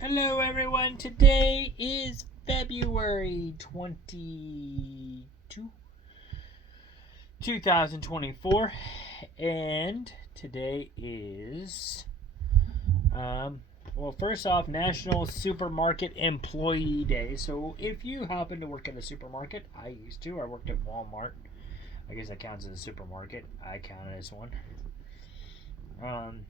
Hello, everyone. Today is February 22, 2024, and today is, first off, National Supermarket Employee Day. So, if you happen to work at a supermarket, I used to. I worked at Walmart. I guess that counts as a supermarket. I count it as one. Um,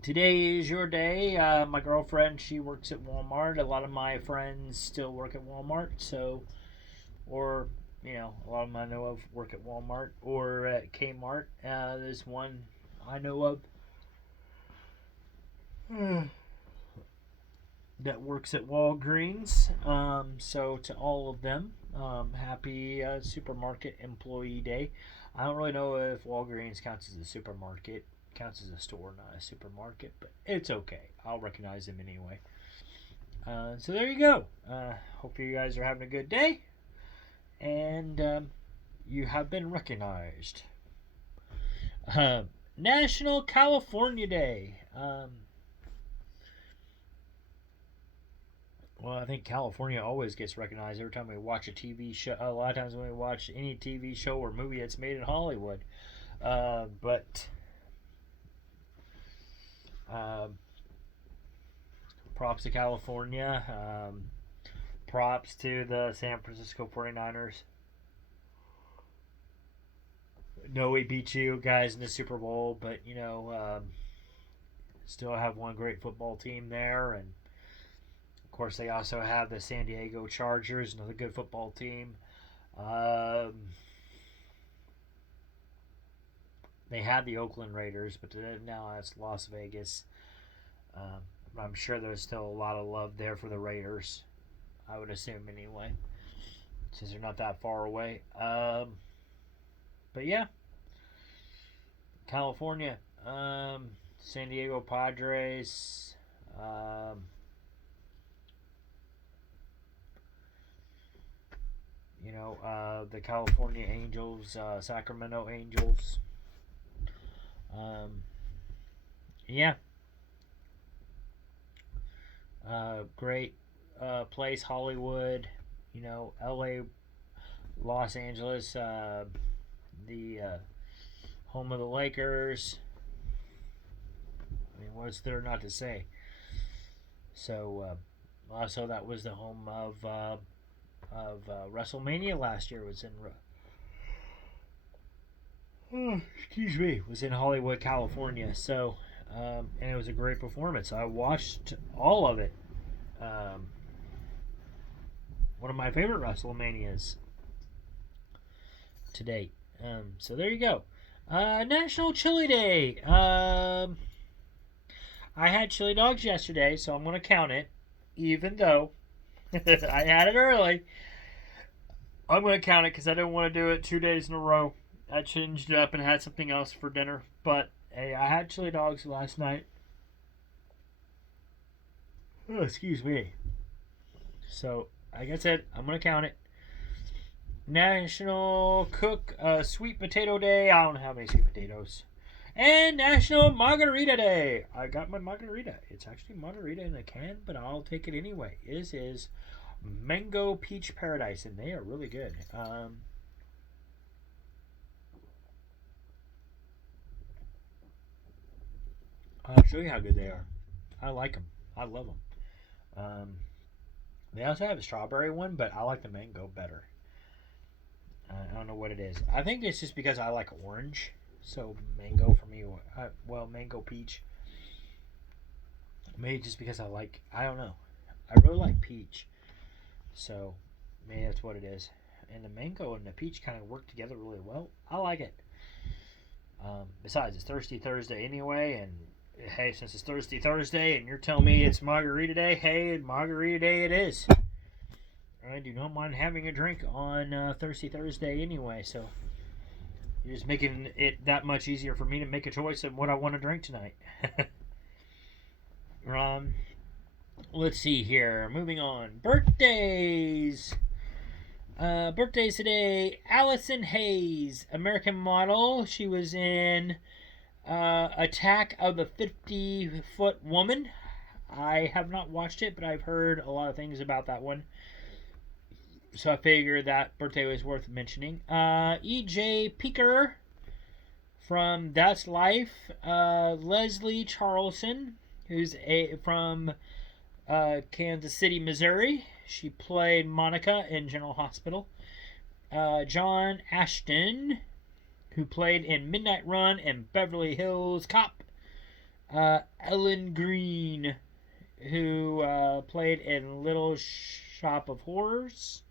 Today is your day. My girlfriend, she works at Walmart. A lot of my friends still work at Walmart. So, or, a lot of them I know of work at Walmart or at Kmart. There's one I know of that works at Walgreens. So, to all of them, happy Supermarket Employee Day. I don't really know if Walgreens counts as a supermarket. Counts as a store, not a supermarket, but it's okay. I'll recognize them anyway. So there you go. Hope you guys are having a good day, and you have been recognized. National California Day. Well, I think California always gets recognized every time we watch a TV show. A lot of times when we watch any TV show or movie that's made in Hollywood. But props to California. Props to the San Francisco 49ers. No, we beat you guys in the Super Bowl, but still have one great football team there, and of course they also have the San Diego Chargers, another good football team. They had the Oakland Raiders, but now it's Las Vegas. I'm sure there's still a lot of love there for the Raiders. I would assume anyway, since they're not that far away. But yeah, California, San Diego Padres. The California Angels, Sacramento Angels. Yeah. Great place, Hollywood. LA, Los Angeles, the home of the Lakers. I mean, what's there not to say? So, also that was the home of WrestleMania last year. Was in excuse me, was in Hollywood, California. So, and it was a great performance. I watched all of it. One of my favorite WrestleManias to date. So there you go. National Chili Day. I had chili dogs yesterday, so I'm going to count it, even though I had it early. I'm going to count it because I didn't want to do it 2 days in a row. I changed it up and had something else for dinner. But hey, I had chili dogs last night. Oh, excuse me. So, like I said, I'm going to count it. National Cook Sweet Potato Day. I don't have any sweet potatoes. And National Margarita Day. I got my margarita. It's actually margarita in a can, but I'll take it anyway. This is Mango Peach Paradise, and they are really good. I'll show you how good they are. I like them. I love them. They also have a strawberry one, but I like the mango better. I don't know what it is. I think it's just because I like orange. So mango for me, mango peach. Maybe just because I don't know. I really like peach. So maybe that's what it is. And the mango and the peach kind of work together really well. I like it. Besides, it's Thirsty Thursday anyway, and hey, since it's Thirsty Thursday and you're telling me it's Margarita Day, hey, Margarita Day it is. I do not mind having a drink on Thirsty Thursday anyway, so you're just making it that much easier for me to make a choice of what I want to drink tonight. Let's see here. Moving on. Birthdays. Birthdays today. Allison Hayes, American model. She was in Attack of the 50-Foot Woman. I have not watched it, but I've heard a lot of things about that one. So I figured that birthday was worth mentioning. E.J. Peeker from That's Life. Leslie Charlson, who's from Kansas City, Missouri. She played Monica in General Hospital. John Ashton, who played in Midnight Run and Beverly Hills Cop. Ellen Green, who played in Little Shop of Horrors.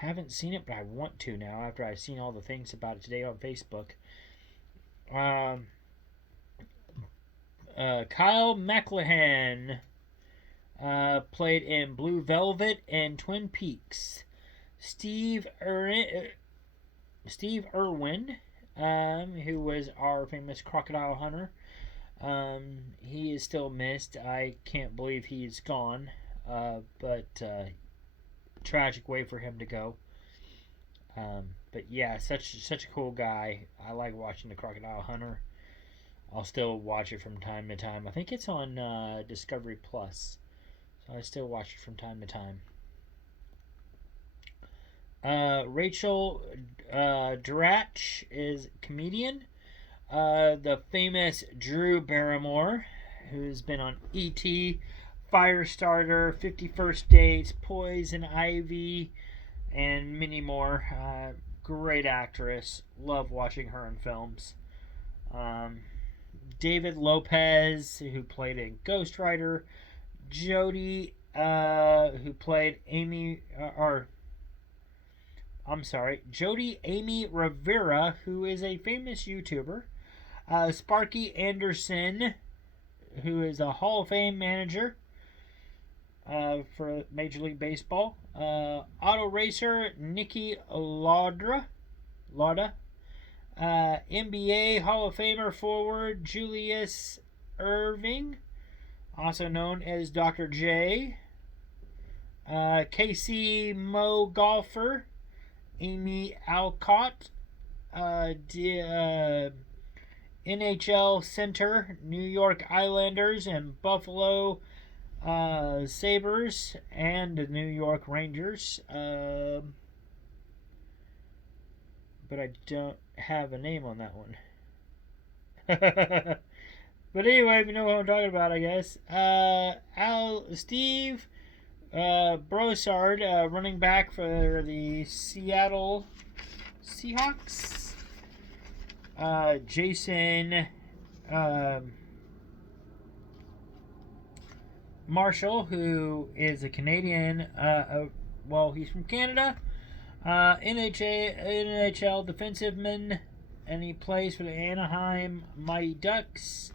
Haven't seen it, but I want to now after I've seen all the things about it today on Facebook. Kyle MacLachlan played in Blue Velvet and Twin Peaks. Steve Irwin, who was our famous crocodile hunter. He is still missed. I can't believe he's gone. But tragic way for him to go. But yeah, such a cool guy. I like watching the Crocodile Hunter. I'll still watch it from time to time. I think it's on Discovery Plus, so I still watch it from time to time. Rachel Dratch is comedian. The famous Drew Barrymore, who's been on E.T., Firestarter, 51st Dates, Poison Ivy, and many more. Great actress. Love watching her in films. David Lopez, who played in Ghost Rider. Jody, who played Jody Amy Rivera, who is a famous YouTuber. Sparky Anderson, who is a Hall of Fame manager for Major League Baseball. Auto racer Nicky Lauda. NBA Hall of Famer forward Julius Irving, also known as Dr. J. KC Mo golfer Amy Alcott. NHL center New York Islanders and Buffalo Sabres and the New York Rangers. But I don't have a name on that one. But anyway, if you know what I'm talking about, I guess. Steve Broussard, running back for the Seattle Seahawks. Jason Marshall, who is a Canadian. He's from Canada. NHL defensiveman, and he plays for the Anaheim Mighty Ducks.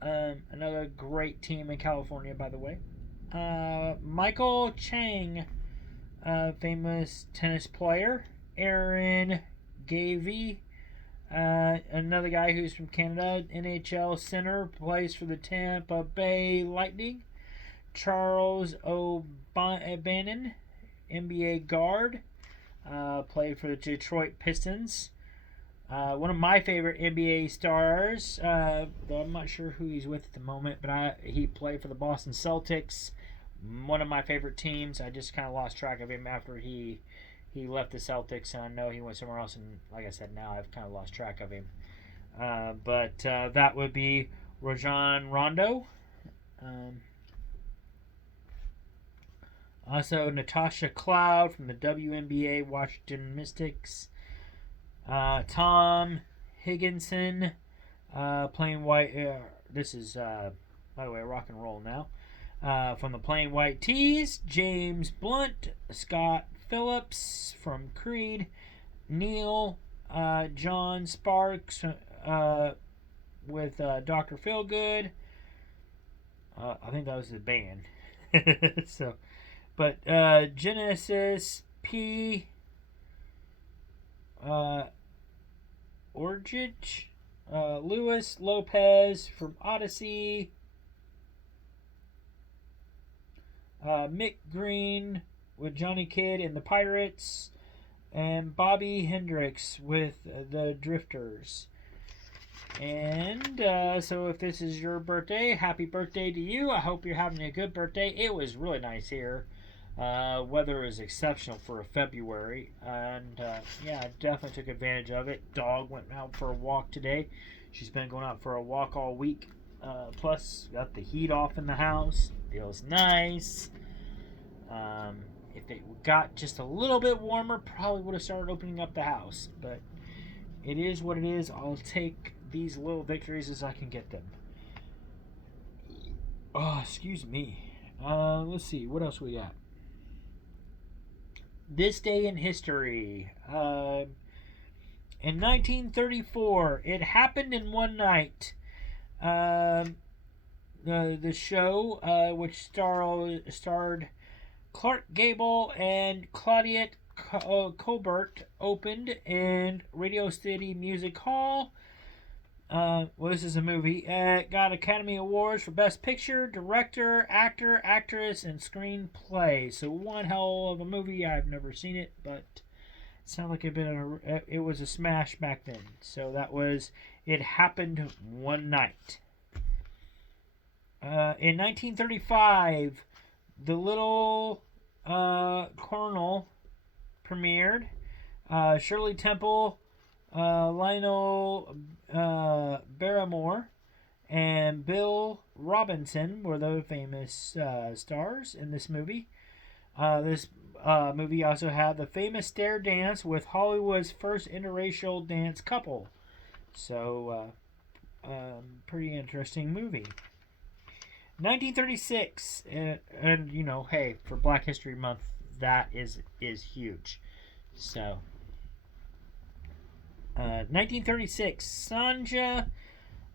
Another great team in California, by the way. Michael Chang, famous tennis player. Aaron Gavey, another guy who's from Canada. NHL center, plays for the Tampa Bay Lightning. Charles O'Bannon, NBA guard, played for the Detroit Pistons. One of my favorite NBA stars, though I'm not sure who he's with at the moment, but he played for the Boston Celtics, one of my favorite teams. I just kind of lost track of him after he left the Celtics, and I know he went somewhere else, and like I said, now I've kind of lost track of him. But that would be Rajon Rondo. Also, Natasha Cloud from the WNBA Washington Mystics. Tom Higginson, Plain White. This is, by the way, rock and roll now. From the Plain White Tees. James Blunt. Scott Phillips from Creed. Neil John Sparks with Dr. Feelgood. I think that was the band. But Genesis P. Orgich, Luis Lopez from Odyssey, Mick Green with Johnny Kidd and the Pirates, and Bobby Hendricks with the Drifters. And so if this is your birthday, happy birthday to you. I hope you're having a good birthday. It was really nice here. Weather is exceptional for a February. And yeah, I definitely took advantage of it. Dog went out for a walk today. She's been going out for a walk all week. Plus, got the heat off in the house. Feels nice. If it got just a little bit warmer, probably would have started opening up the house. But it is what it is. I'll take these little victories as I can get them. Oh, excuse me. Let's see. What else we got? This day in history. In 1934, it happened in one night. The show, which starred Clark Gable and Claudette Colbert, opened in Radio City Music Hall. Well, this is a movie. It got Academy Awards for Best Picture, Director, Actor, Actress, and Screenplay. So one hell of a movie. I've never seen it, but it sounded like it was a smash back then. So that was It Happened One Night. In 1935, The Little Colonel premiered. Shirley Temple, Lionel Barrymore, and Bill Robinson were the famous stars in this movie. This movie also had the famous stair dance with Hollywood's first interracial dance couple. So, pretty interesting movie. 1936, and you know, hey, for Black History Month, that is huge. So, 1936, Sanja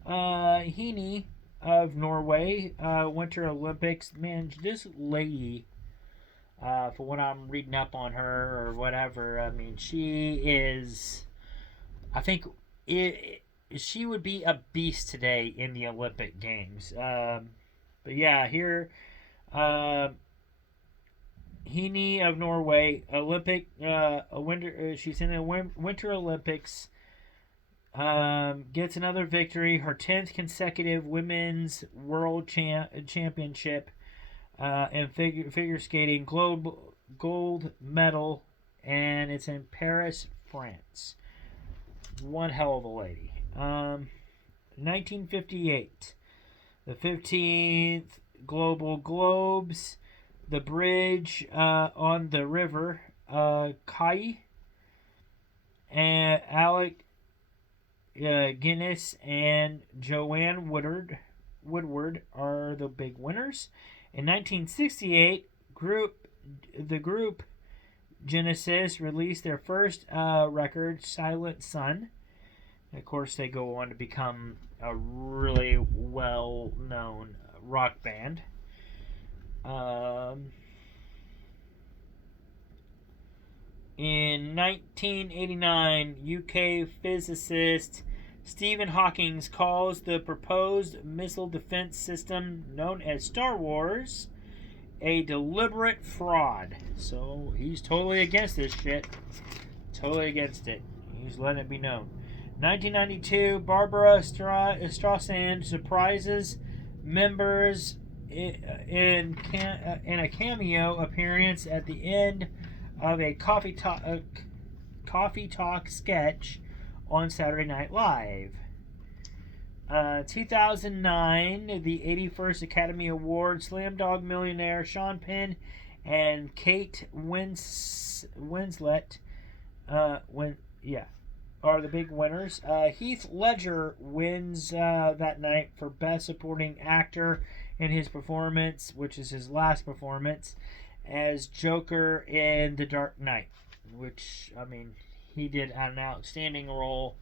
Hini of Norway, Winter Olympics. Man, this lady, for what I'm reading up on her or whatever, I mean, she is, I think she would be a beast today in the Olympic Games. But yeah, here, Hini of Norway, Olympic, winter. She's in the Winter Olympics. Gets another victory, her 10th consecutive women's world championship, in figure skating, gold medal, and it's in Paris, France. One hell of a lady. 1958, the 15th Global Globes. The bridge on the river Kai, and Alec Guinness and Joanne Woodward are the big winners. In 1968, the group Genesis released their first record, Silent Sun. Of course, they go on to become a really well-known rock band. In 1989, UK physicist Stephen Hawking calls the proposed missile defense system known as Star Wars a deliberate fraud. So he's totally against this shit. Totally against it. He's letting it be known. 1992, Barbara Streisand surprises members in a cameo appearance at the end of a coffee talk sketch on Saturday Night Live. 2009, the 81st Academy Awards, Slamdog millionaire Sean Penn and Kate Winslet are the big winners. Heath Ledger wins that night for Best Supporting Actor in his performance, which is his last performance, as Joker in The Dark Knight, which, I mean, he did an outstanding role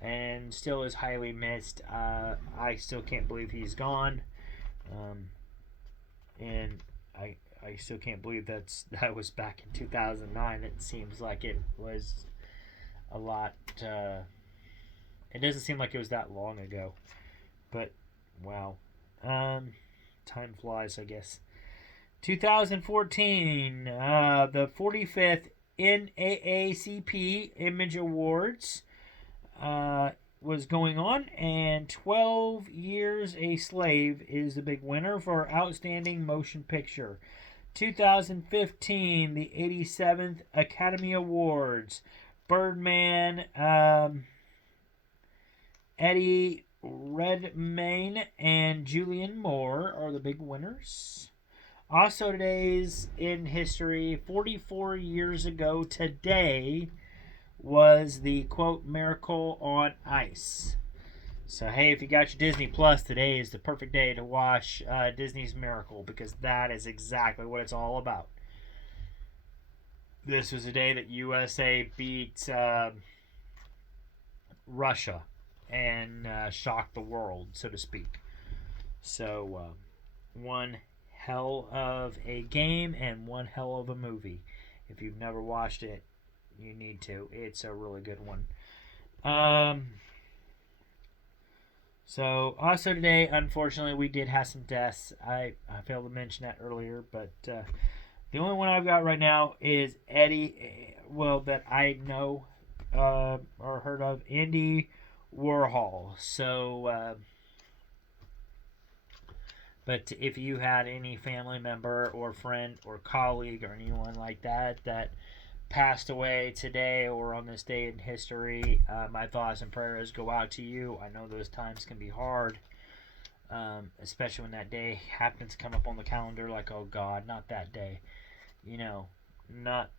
and still is highly missed. I still can't believe he's gone. And I still can't believe that was back in 2009. It seems like it was a lot. It doesn't seem like it was that long ago. But, wow. Time flies, I guess. 2014, the 45th NAACP Image Awards, was going on, and 12 Years a Slave is the big winner for Outstanding Motion Picture. 2015, the 87th Academy Awards. Birdman, Eddie Redmayne, and Julianne Moore are the big winners. Also, today's in history, 44 years ago today, was the quote Miracle on Ice. So hey, if you got your Disney Plus, today is the perfect day to watch Disney's Miracle, because that is exactly what it's all about. This was a day that USA beat Russia and shocked the world, so to speak. So one hell of a game and one hell of a movie. If you've never watched it, you need to. It's a really good one. So also today, unfortunately, we did have some deaths. I failed to mention that earlier, but the only one I've got right now is Eddie, that I know or heard of, Andy Warhol. So, but if you had any family member or friend or colleague or anyone like that passed away today or on this day in history, my thoughts and prayers go out to you. I know those times can be hard, especially when that day happens to come up on the calendar, like, oh God, not that day. Not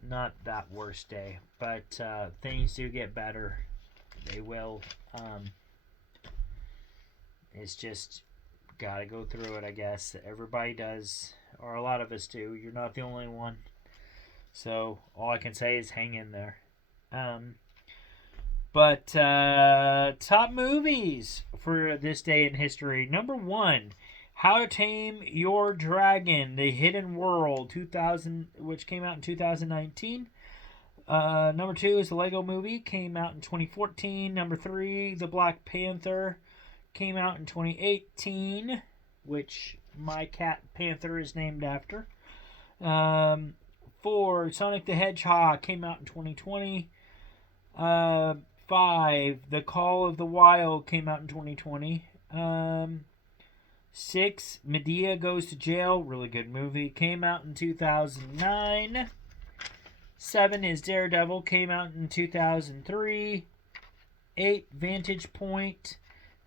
that worst day. But things do get better. They will. It's just gotta go through it, I guess. Everybody does, or a lot of us do. You're not the only one. So all I can say is hang in there. But top movies for this day in history. Number 1, How to Tame Your Dragon: The Hidden World, 2000, which came out in 2019. Number 2 is the Lego Movie, came out in 2014. Number 3, The Black Panther, came out in 2018, which my cat Panther is named after. 4, Sonic the Hedgehog, came out in 2020. 5, The Call of the Wild, came out in 2020. 6, Medea Goes to Jail, really good movie, came out in 2009. 7 is Daredevil, came out in 2003. 8, Vantage Point,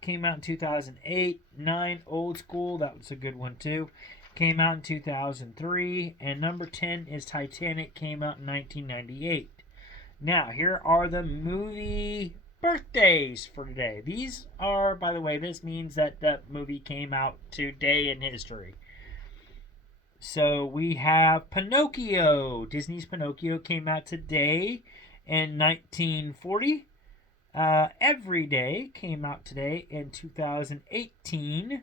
came out in 2008. 9, Old School, that was a good one too, came out in 2003. And number 10 is Titanic, came out in 1998. Now, here are the movie birthdays for today. These are, by the way, this means that that movie came out today in history. So we have Pinocchio. Disney's Pinocchio came out today in 1940. Every Day came out today in 2018.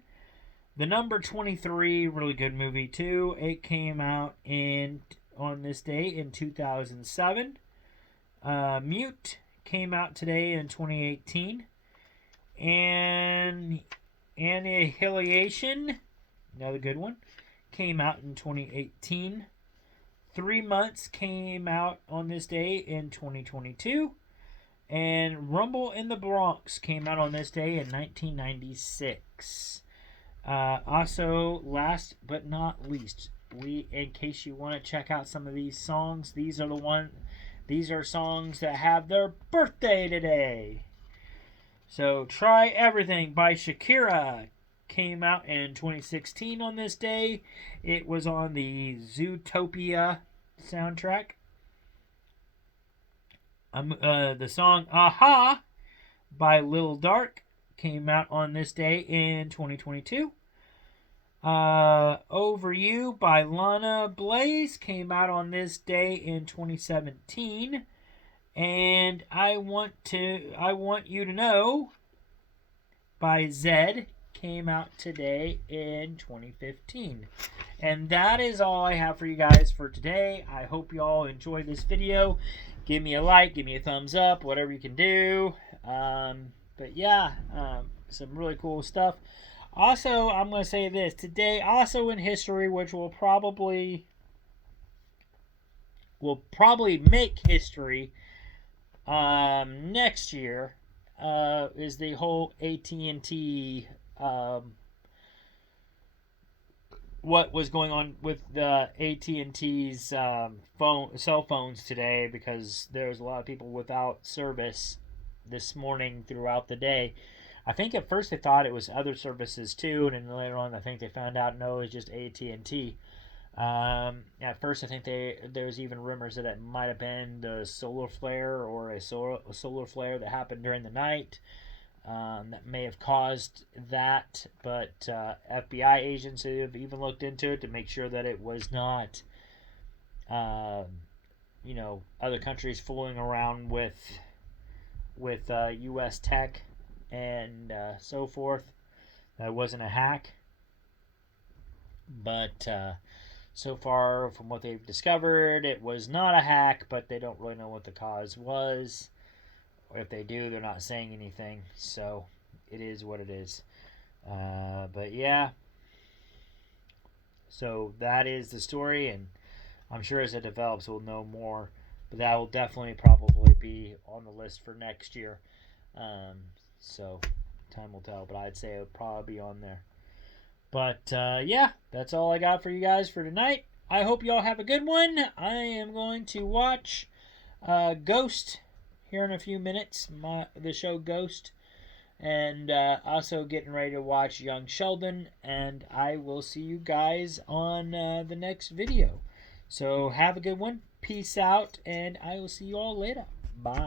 The Number 23, really good movie too. It came out on this day in 2007. Mute came out today in 2018. And Annihilation, another good one, came out in 2018. 3 Months came out on this day in 2022. And Rumble in the Bronx came out on this day in 1996. Also, last but not least, in case you want to check out some of these songs, these are songs that have their birthday today. So, Try Everything by Shakira came out in 2016 on this day. It was on the Zootopia soundtrack. The song Aha by Lil Dark came out on this day in 2022. Over You by Lana Blaze came out on this day in 2017. And I Want You to Know by Zed came out today in 2015. And that is all I have for you guys for today. I hope you all enjoyed this video. Give me a like, give me a thumbs up, whatever you can do. But yeah, some really cool stuff. Also, I'm going to say this. Today, also in history, which will probably make history next year. is the whole AT&T, what was going on with the AT&T's cell phones today, because there's a lot of people without service this morning throughout the day. I think at first they thought it was other services too, and then later on I think they found out no, it's just AT&T. At first I think there's even rumors that it might have been the solar flare, or a solar flare that happened during the night, that may have caused that. But FBI agents have even looked into it to make sure that it was not, um, other countries fooling around with U.S. tech and so forth. That wasn't a hack. But so far, from what they've discovered, it was not a hack, but they don't really know what the cause was. Or if they do, they're not saying anything. So it is what it is. But yeah, so that is the story, and I'm sure as it develops, we'll know more. But that will definitely probably be on the list for next year. Um, so time will tell, but I'd say it'll probably be on there. But yeah, that's all I got for you guys for tonight. I hope you all have a good one. I am going to watch Ghost here in a few minutes, the show Ghost, and also getting ready to watch Young Sheldon, and I will see you guys on the next video. So have a good one. Peace out, and I will see you all later. Bye.